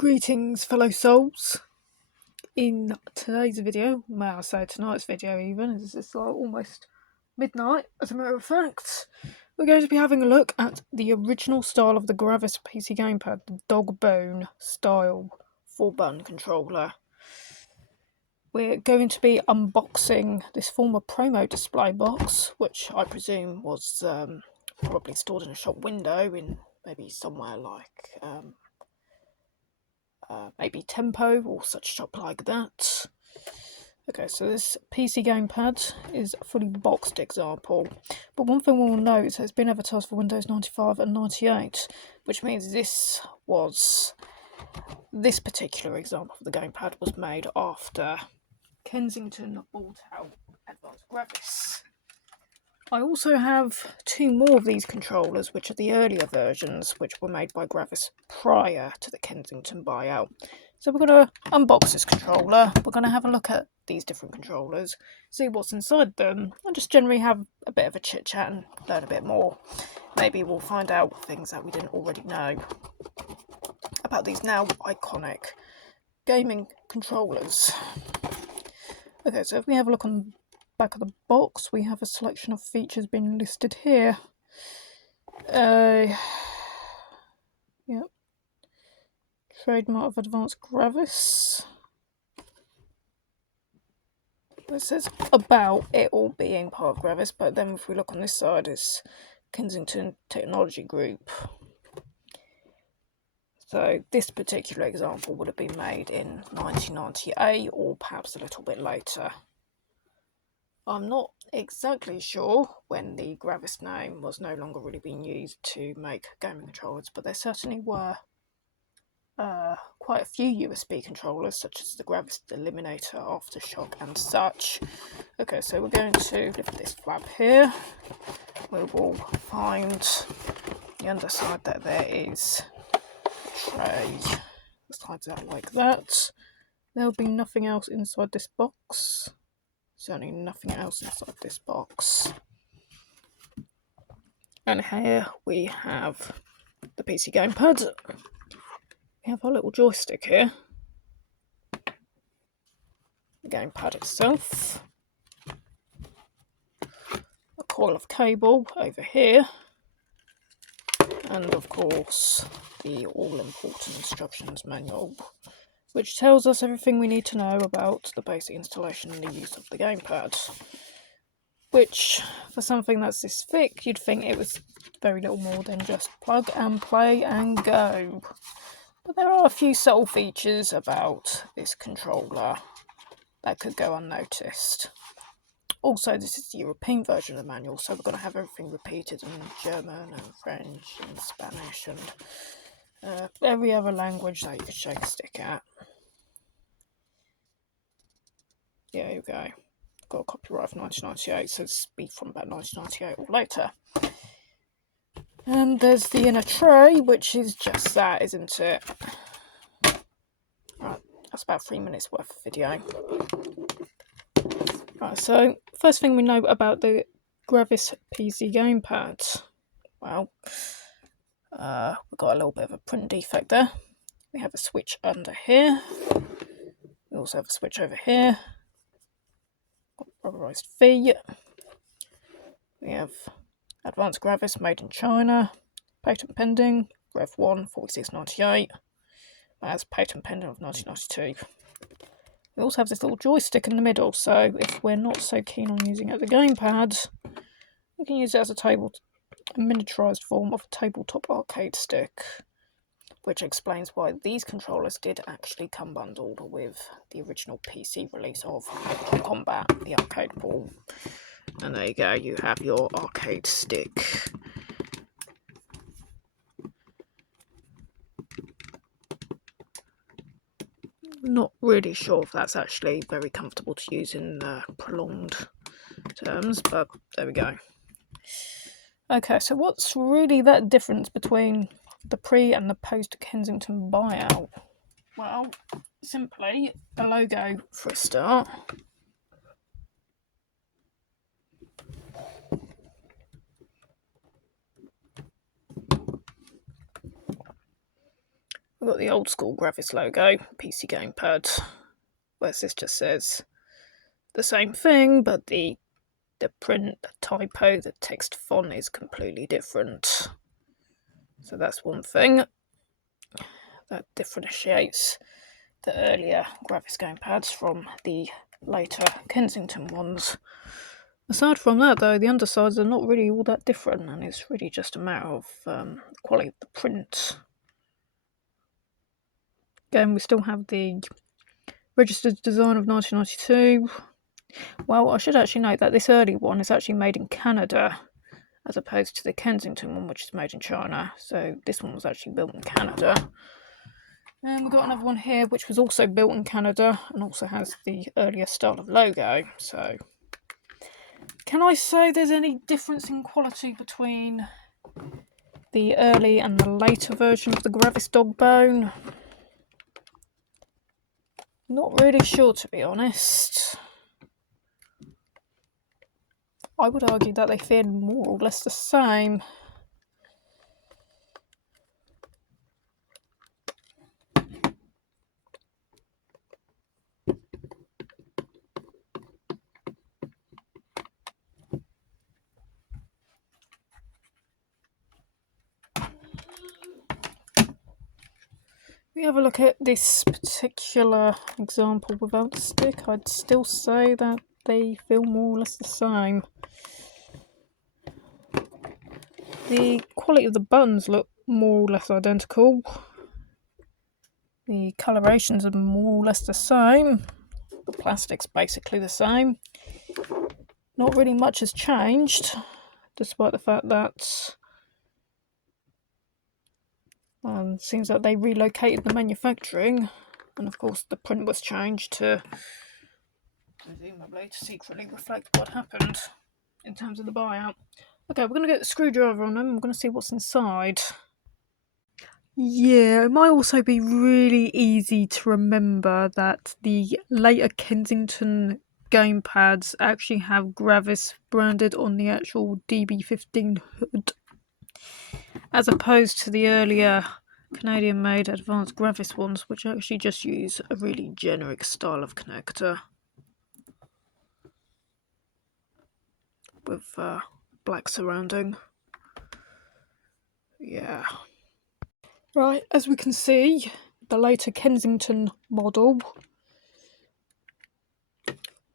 Greetings, fellow souls. In today's video, may I say tonight's video even, as it's like almost midnight as a matter of fact, we're going to be having a look at the original style of the Gravis PC gamepad, the dogbone style 4-button controller. We're going to be unboxing this former promo display box, which I presume was probably stored in a shop window in maybe somewhere like maybe Tempo or such shop like that. Okay, so this PC gamepad is a fully boxed example, but one thing we'll note is it's been advertised for Windows 95 and 98, which means this particular example of the gamepad was made after Kensington bought out Advanced Gravis. I also have two more of these controllers, which are the earlier versions, which were made by Gravis prior to the Kensington buyout. So we're going to unbox this controller, we're going to have a look at these different controllers, see what's inside them, and just generally have a bit of a chit chat and learn a bit more. Maybe we'll find out things that we didn't already know about these now iconic gaming controllers. Okay, so if we have a look on back of the box, we have a selection of features being listed here. Yep. Trademark of Advanced Gravis. It says about it all being part of Gravis, but then if we look on this side, it's Kensington Technology Group. So this particular example would have been made in 1998 or perhaps a little bit later. I'm not exactly sure when the Gravis name was no longer really being used to make gaming controllers, but there certainly were quite a few USB controllers, such as the Gravis Eliminator, Aftershock and such. Okay, so we're going to lift this flap here. We will find the underside that there is a tray. Slides out like that. There'll be nothing else inside this box. Certainly nothing else inside this box. And here we have the PC gamepad. We have our little joystick here. The gamepad itself. A coil of cable over here. And of course the all-important instructions manual, which tells us everything we need to know about the basic installation and the use of the gamepad. Which, for something that's this thick, you'd think it was very little more than just plug and play and go. But there are a few subtle features about this controller that could go unnoticed. Also, this is the European version of the manual, so we're going to have everything repeated in German and French and Spanish and every other language that you could shake a stick at. Yeah, here we go. Got a copyright of 1998, so this will be from about 1998 or later. And there's the inner tray, which is just that, isn't it? Right, that's about 3 minutes worth of video. Right, so first thing we know about the Gravis PC gamepad. Well, we've got a little bit of a print defect there. We have a switch under here. We also have a switch over here. Rubberized feet. We have Advanced Gravis made in China. Patent pending. Rev 1 4698. As patent pending of 1992. We also have this little joystick in the middle, so if we're not so keen on using it as a gamepad, we can use it as a miniaturized form of a tabletop arcade stick, which explains why these controllers did actually come bundled with the original PC release of Mortal Kombat, the arcade ball. And there you go, you have your arcade stick. Not really sure if that's actually very comfortable to use in prolonged terms, but there we go. Okay, so what's really that difference between the pre and the post Kensington buyout? Well, simply the logo for a start. we've got the old school Gravis logo, PC Gamepad, whereas this just says the same thing, but the print, the typo, the text font is completely different. So that's one thing that differentiates the earlier Gravis gamepads from the later Kensington ones. Aside from that, though, the undersides are not really all that different, and it's really just a matter of quality of the print. Again, we still have the registered design of 1992. Well, I should actually note that this early one is actually made in Canada, as opposed to the Kensington one, which is made in China. So this one was actually built in Canada. And we've got another one here, which was also built in Canada, and also has the earlier style of logo. So, can I say there's any difference in quality between the early and the later version of the Gravis dogbone? Not really sure, to be honest. I would argue that they feel more or less the same. We have a look at this particular example without the stick. I'd still say that they feel more or less the same. The quality of the buttons look more or less identical. The colorations are more or less the same. The plastic's basically the same. Not really much has changed, despite the fact that seems like they relocated the manufacturing, and of course the print was changed to presumably to secretly reflect what happened in terms of the buyout. Okay, we're going to get the screwdriver on them and we're going to see what's inside. Yeah, it might also be really easy to remember that the later Kensington gamepads actually have Gravis branded on the actual DB15 hood, as opposed to the earlier Canadian-made Advanced Gravis ones, which actually just use a really generic style of connector with black surrounding. Yeah. Right, as we can see, the later Kensington model,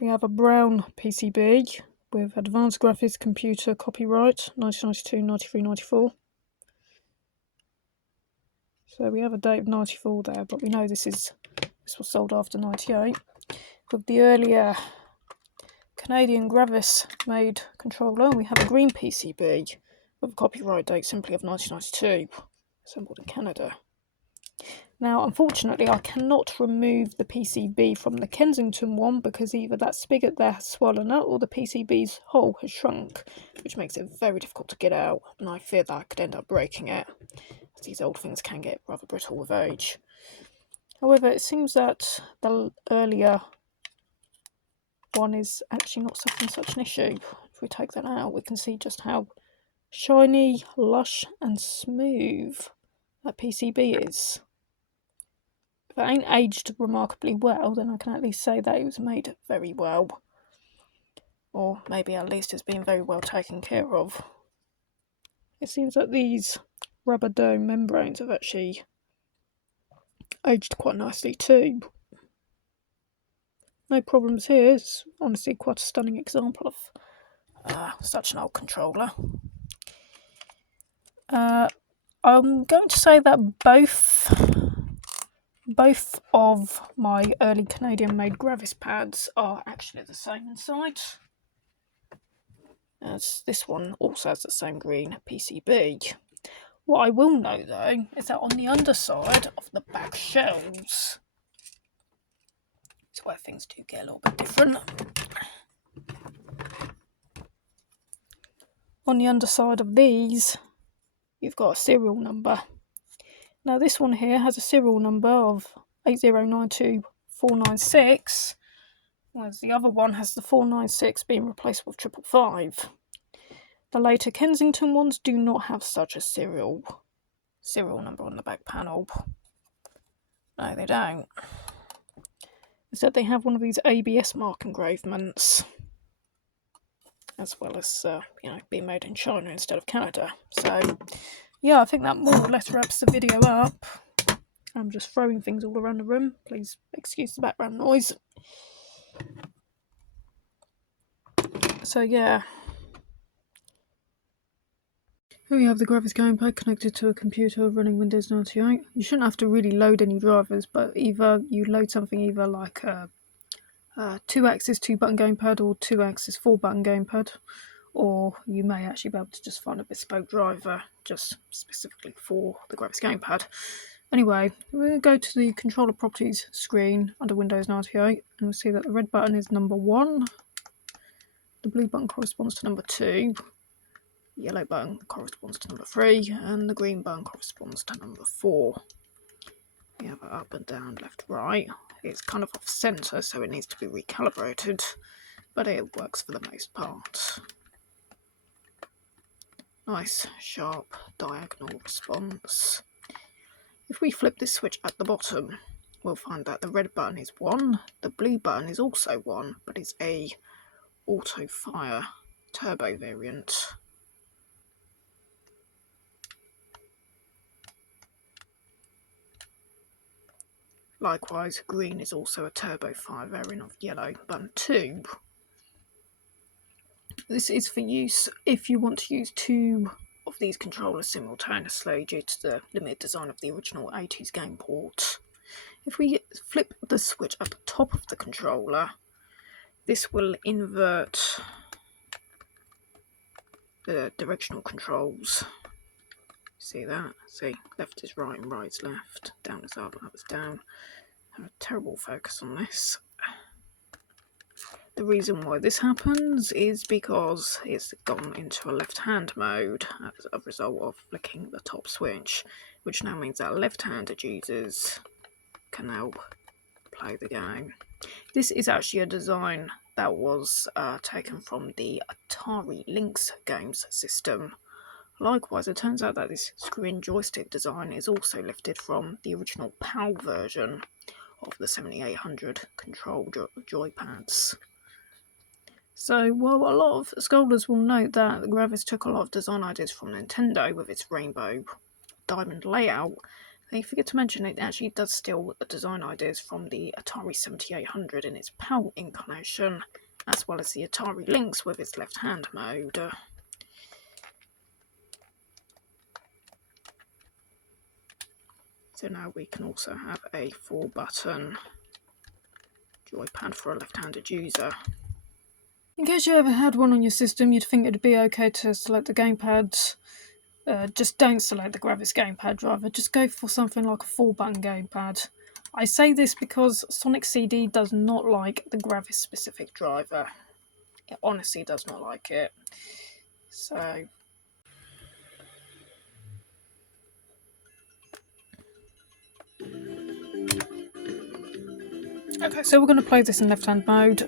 we have a brown PCB with Advanced Gravis Computer copyright 1992, 93, 94. So we have a date of 94 there, but we know this was sold after 98. With the earlier Canadian Gravis made controller, we have a green PCB with a copyright date simply of 1992, assembled in Canada. Now, unfortunately, I cannot remove the PCB from the Kensington one because either that spigot there has swollen up or the PCB's hole has shrunk, which makes it very difficult to get out, and I fear that I could end up breaking it, as these old things can get rather brittle with age. However, it seems that the earlier one is actually not suffering such an issue. If we take that out, we can see just how shiny, lush, and smooth that PCB is. If it ain't aged remarkably well, then I can at least say that it was made very well. Or maybe at least it's been very well taken care of. It seems that these rubber dome membranes have actually aged quite nicely too. No problems here. It's honestly quite a stunning example of such an old controller. I'm going to say that both of my early Canadian-made Gravis pads are actually the same inside, as this one also has the same green PCB. What I will note though is that on the underside of the back shells is where things do get a little bit different. On the underside of these, you've got a serial number. Now this one here has a serial number of 8092496, whereas the other one has the 496 being replaced with 555. The later Kensington ones do not have such a serial number on the back panel. No, they don't. Instead, they have one of these ABS mark engravements, as well as being made in China instead of Canada. So, yeah, I think that more or less wraps the video up. I'm just throwing things all around the room. Please excuse the background noise. So, yeah. Here we have the Gravis Gamepad connected to a computer running Windows 98. You shouldn't have to really load any drivers, but either you load something either like a 2-axis 2-button gamepad or 2-axis 4-button gamepad, or you may actually be able to just find a bespoke driver just specifically for the Gravis Gamepad. Anyway, we're going to go to the controller properties screen under Windows 98, and we'll see that the red button is number 1, the blue button corresponds to number 2, the yellow button corresponds to number 3, and the green button corresponds to number 4. We have it up and down, left, right. It's kind of off centre, so it needs to be recalibrated, but it works for the most part. Nice, sharp, diagonal response. If we flip this switch at the bottom, we'll find that the red button is 1, the blue button is also 1, but it's a auto fire turbo variant. Likewise, green is also a turbo fire variant of yellow. Button 2. This is for use if you want to use 2 of these controllers simultaneously due to the limited design of the original 80s game port. If we flip the switch at the top of the controller, this will invert the directional controls. See that? See, left is right and right is left, down is up, up is down. I have a terrible focus on this. The reason why this happens is because it's gone into a left-hand mode as a result of flicking the top switch, which now means that left-handed users can now play the game. This is actually a design that was taken from the Atari Lynx games system. Likewise, it turns out that this screen joystick design is also lifted from the original PAL version of the 7800 control joypads. So, while a lot of scholars will note that the Gravis took a lot of design ideas from Nintendo with its rainbow diamond layout, they forget to mention it actually does steal design ideas from the Atari 7800 in its PAL incarnation, as well as the Atari Lynx with its left-hand mode. So now we can also have a 4-button joypad for a left-handed user. In case you ever had one on your system, you'd think it'd be okay to select the gamepads. Just don't select the Gravis gamepad driver, just go for something like a 4-button gamepad. I say this because Sonic CD does not like the Gravis specific driver. It honestly does not like it. So... okay, so we're going to play this in left-hand mode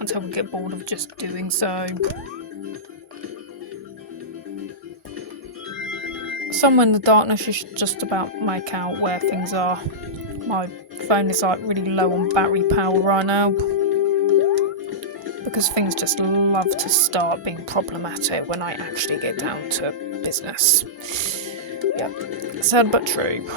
until we get bored of just doing so. Somewhere in the darkness you should just about make out where things are. My phone is like really low on battery power right now because things just love to start being problematic when I actually get down to business. Yep, sad but true.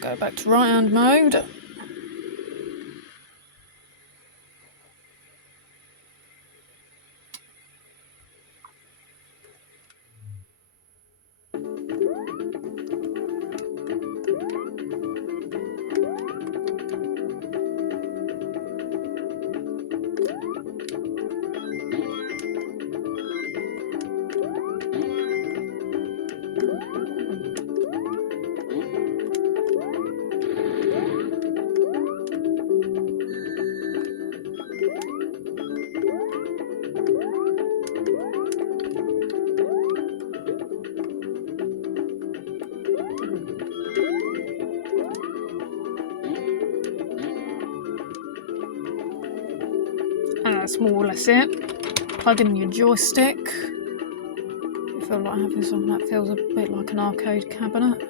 Go back to right hand mode. And that's more or less it. Plug in your joystick. You feel like having something that feels a bit like an arcade cabinet.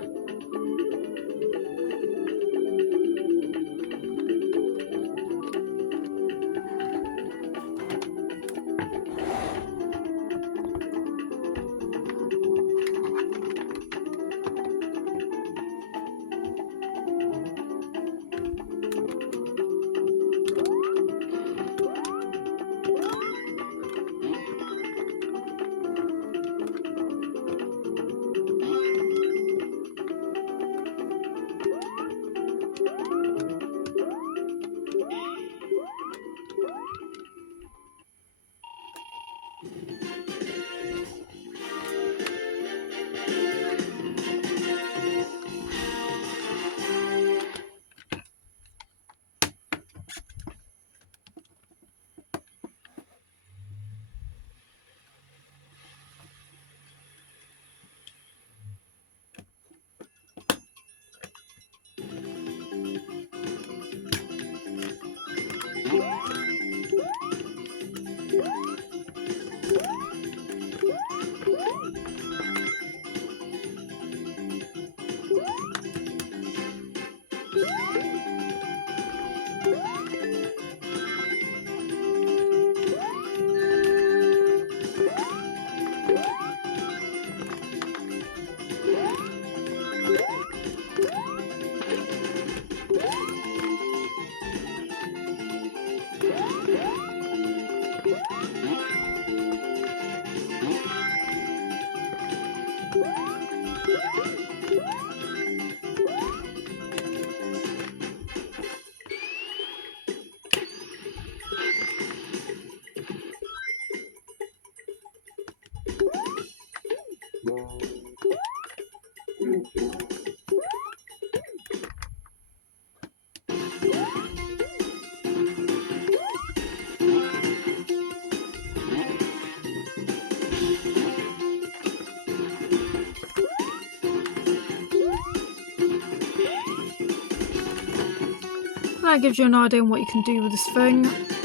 That gives you an idea on what you can do with this thing.